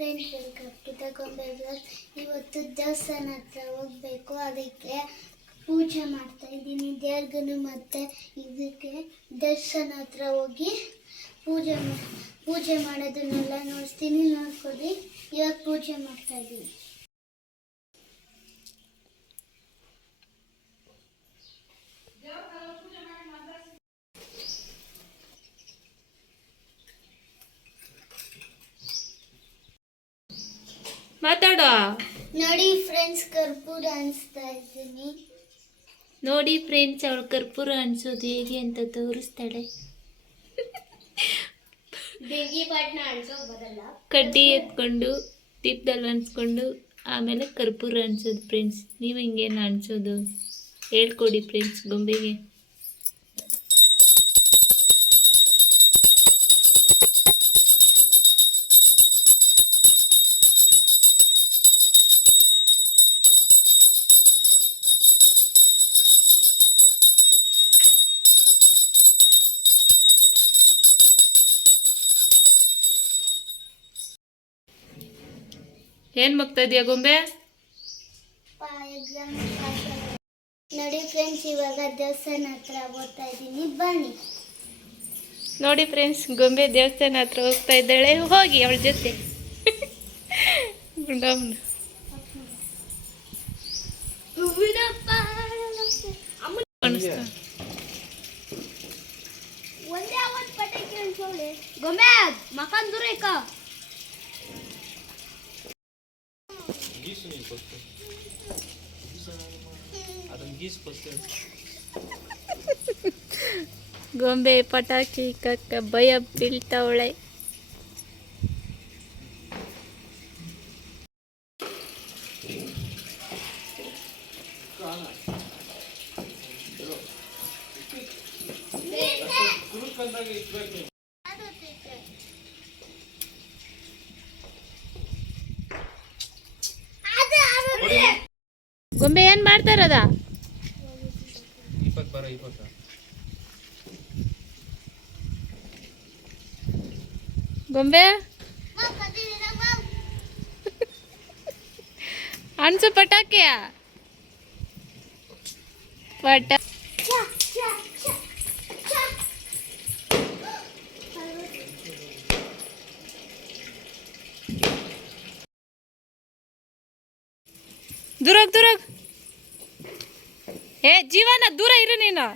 Friends, welcome to the ಗೊಂಬೆ blog. ಇವತ್ತು ದೇವಸ್ಥಾನ ಹತ್ರ ಹೋಗಬೇಕು, ಅದಕ್ಕೆ ಪೂಜೆ ಮಾಡ್ತಾ ಇದ್ದೀನಿ ದೇವ್ರಿಗೂ. ಮತ್ತು ಇದಕ್ಕೆ ದೇವಸ್ಥಾನ ಹತ್ರ ಹೋಗಿ ಪೂಜೆ ಮಾಡೋದನ್ನೆಲ್ಲ ನೋಡ್ತೀನಿ, ನೋಡ್ಕೊಳ್ಳಿ. ಇವಾಗ ಪೂಜೆ ಮಾಡ್ತಾ ಇದ್ದೀನಿ. ಮಾತಾಡೋ. ನೋಡಿ ಫ್ರೆಂಡ್ಸ್, ಕರ್ಪೂರ ಅನಿಸ್ತಾ ಇದ್ದೀನಿ. ನೋಡಿ ಫ್ರೆಂಡ್ಸ್, ಅವಳು ಕರ್ಪೂರ ಅನ್ಸೋದು ಹೇಗೆ ಅಂತ ತೋರಿಸ್ತಾಳೆ. ಕಡ್ಡಿ ಎತ್ಕೊಂಡು ದೀಪದಲ್ಲಿ ಅನ್ಸ್ಕೊಂಡು ಆಮೇಲೆ ಕರ್ಪೂರ ಅನ್ಸೋದು. ಫ್ರೆಂಡ್ಸ್, ನೀವು ಹಿಂಗೇನು ಅನ್ಸೋದು ಹೇಳ್ಕೊಡಿ ಫ್ರೆಂಡ್ಸ್ ಗೊಂಬೆಗೆ. ಏನ್ ಮಗ್ತಾ ಇದೀಯ ಗೊಂಬೆ? ನೋಡಿ ಫ್ರೆಂಡ್ಸ್, ಇವಾಗ ದೇವಸ್ಥಾನ ಹತ್ರ ಹೋಗ್ತಾ ಇದ್ದೀನಿ, ಬನ್ನಿ. ನೋಡಿ ಫ್ರೆಂಡ್ಸ್, ಗೊಂಬೆ ದೇವಸ್ಥಾನ ಹತ್ರ ಹೋಗ್ತಾ ಇದ್ದಾಳೆ. ಹೋಗಿ ಅವಳ ಜೊತೆ. ಗೊಂಬೆ ಮಕಾನ್ ದೂರ ಇಕ್ಕ. ಗೊಂಬೆ ಪಟಾಕಿ ಕಕ್ಕ ಭಯ ಬೀಳ್ತಾವಳೆ. ಗೊಂಬೆ ಏನ್ ಮಾಡ್ತಾರದ? ಗೊಂಬೆ ಅನ್ಸು ಪಟಾಕಿಯ ಪಟ. ದೂರ ಏ ಜೀವನ ದೂರ ಇರು, ನೀನು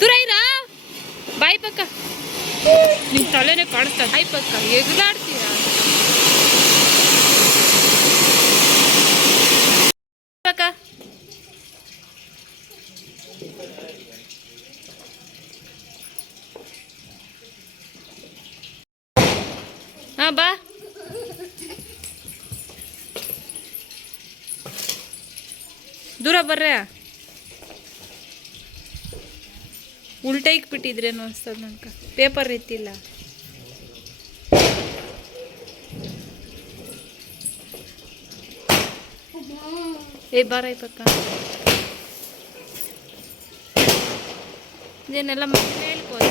ದೂರ ಇರ. ಬಾಯಿ ಪಕ್ಕ ನಿನ್ ತಲೆನೇ ಕಾಣಿಸ್ತಾ. ಬಾಯಿ ಪಕ್ಕ ಎಗ್ಲಾಡ್ತೀಯ. ಪಕ್ಕ ಹಾ ಬಾ. ದೂರ ಬರ್ರೆ. ಉಲ್ಟಾ ಇಕ್ಬಿಟ್ಟಿದ್ರೇನು ಅನ್ಸ್ತದ ನನ್ಕ. ಪೇಪರ್ ಎತ್ತಿಲ್ಲ. ಏ ಬಾರ ಪಕ್ಕ. ಇದೇನೆಲ್ಲ ಮನೆ ಹೇಳ್ಕೋದ.